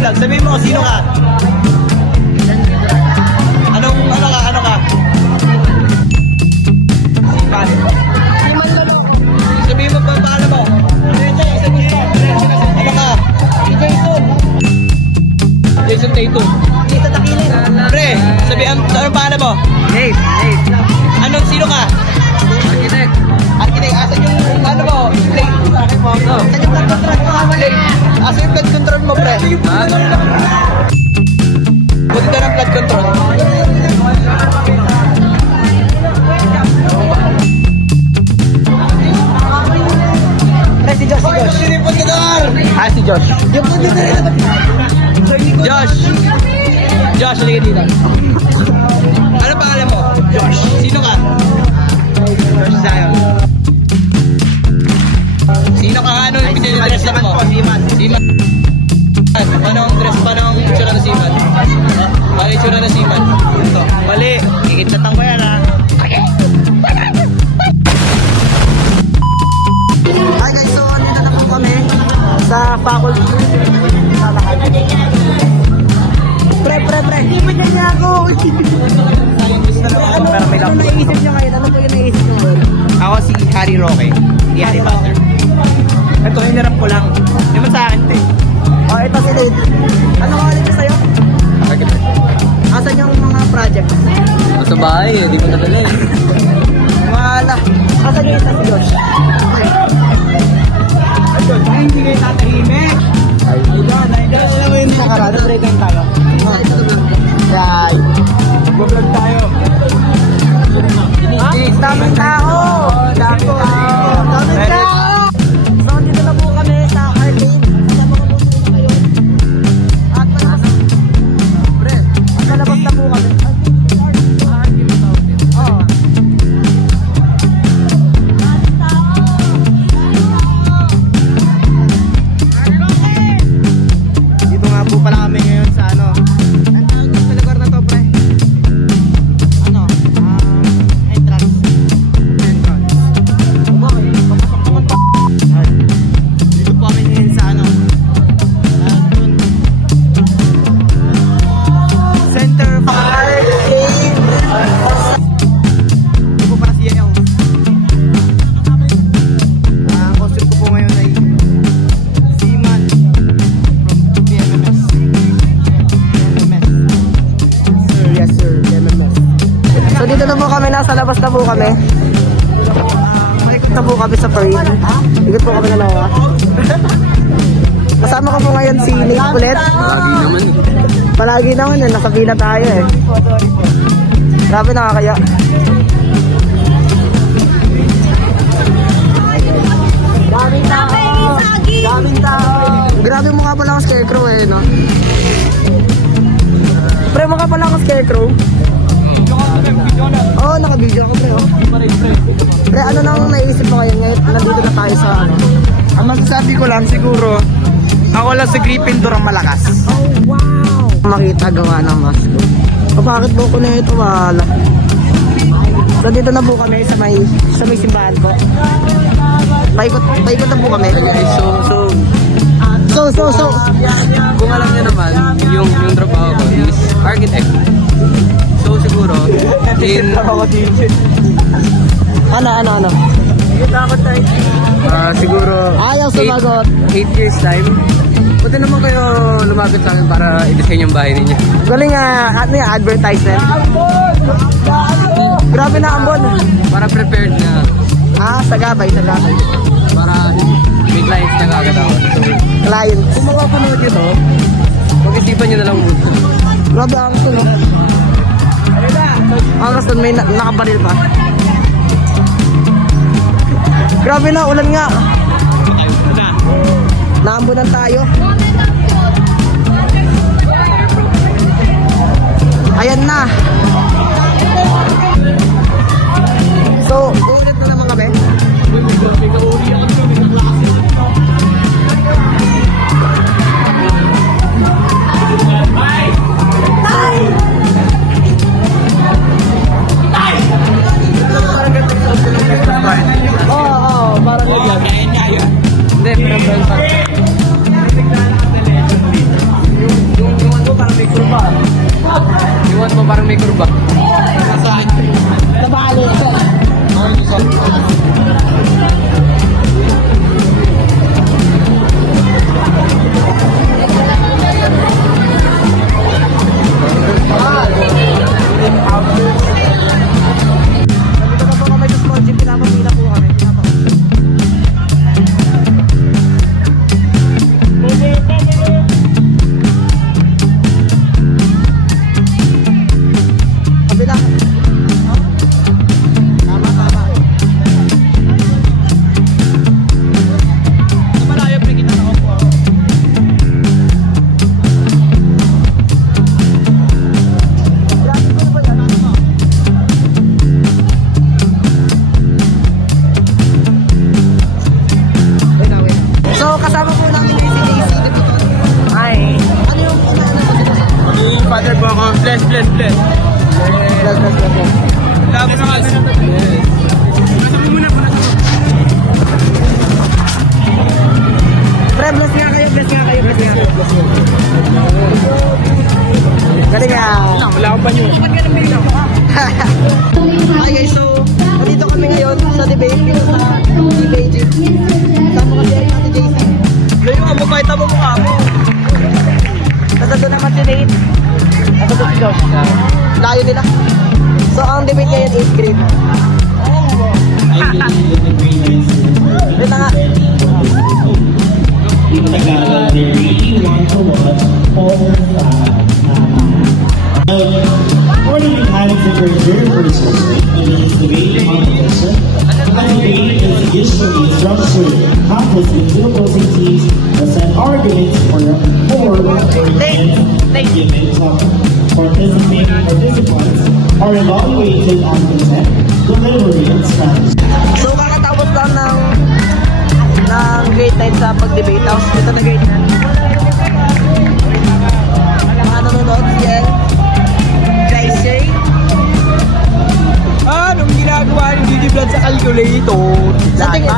vlog. Sabihin mo, sino ka? Ano ka? Sipan. Sabihin mo pa, paano mo? Ano ka? Jason Tatum. Dito takilin. Pre, sabihin, ano paano mo? Nate. Anong sino ka? Architect. Architect, asan yung ano mo? Plate. Saan yung blood contract mo? Asan yung blood control mo, pre? Buti ka ng blood control. Pre, si Josh. Si Josh. Yung po dito rin naman. Josh, halika dito. Ano pangalan mo? Josh. Sino ka? Josh Zion. Sino ka? Ano yung pinag-dress mo? Siman. Paano ang dress? Paano ang itsura na Siman? Paano yung itsura na Siman? Ito. Mali. Kikitatan ko yan, ha? Hi guys, so andito na po kami sa faculty. Pre. Hindi mo niya ako. Ano naisip niyo ngayon? Ano po yung naisip niyo ngayon? Ako si Harry Roque. Di Harry Potter. Ito, hinarap ko lang. Hindi mo sa akin, te. Oh, ito si Dave. Ano nga ulit sa'yo? Asan yung mga project? Sa bahay, di mo nadala eh. Wala. Asan yung isa si Josh? Ay, hindi kayo tatahimik. Alam mo yung nakaraan, break time tayo. Yay. Mag-vlog tayo. Daming tao! Daming tao! So, dito na po kami sa arcade. Kasama ko po sila ngayon. At malabas na po kami. Oo. Dito nga po pala kami ngayon sa ano. Sa lugar na to, pre. Ano? Entrance. Okay, papasok naman pa. Dito po kami ngayon sa ano. Dun. Center for Arcade! Dito po para siya yung ang costume ko po ngayon ay Seaman from PMMS. Yes sir, MMS. So dito na po kami, nasa labas na po kami. Maikot na po kami sa parade. Ikot po kami na nawa. Kasama ko po ngayon si Nick ulit. Palagi naman nasa pila tayo eh. Grabe nakakaya. Daming tao! Daming tao! Grabe mukha pala ang scarecrow eh, no? Pre, mukha pala ang scarecrow. Oo, naka-video ako, pre. Oh. Pre, ano nang naisip mo ngayon? Nandito na tayo sa ano? Ang masasabi ko lang siguro, ako lang si Gryffindor ang malakas. Oh, wow! Makita gawa ng mask. O bakit buko na ito? Wala. So dito na po kami sa may simbahan po. Paikot na po kami. So. Kung alam niyo naman, yung trabaho ko is architect. So siguro, Ano? siguro, Ayaw sumagot. 8 years time, pwede naman kayo lumapit sa akin para i-design yung bahay ninyo. Galing ano yung advertisement. Grabe na ambon. Para prepared na, Sagabay. para may clients na kagad ako. Client. Kung makapanood nyo to, pag-isipan nyo na lang muna. Grabe ang gusto, no? Ang gusto, may nakabaril pa. Grabe na, ulan nga. Naambunan tayo. Ayan na. So, ulit na naman kami. Parang naglag. Hindi, pero Bless, bless, bless. Bless. Labo na kasi. Pre, bless nga kayo. Galing nga. Wala akong panyo. Hi guys, so nandito kami ngayon sa debate dito sa debate. Kasama kasi ay Ate JC. Layo ka mo, kahit mo mukha mo. Nandito naman si Nate. Nandito si Josh. Layo nila. So ang debate ngayon 8th grade. Wait na nga. Tagalog, they really want to watch all the time. Morning times that we're here for this week, and it's the debate competition. The debate is usually structured, composed with two opposing teams that set arguments for or against given topic. Participants are evaluated on content, delivery, and strategy. So kakatapos lang ng grade 9 sa pag-debate. Tapos ito na grade 9. Mga nanonood siya. Tracer. Anong ginagawa ni Didi Vlad sa calculator? Sa tingin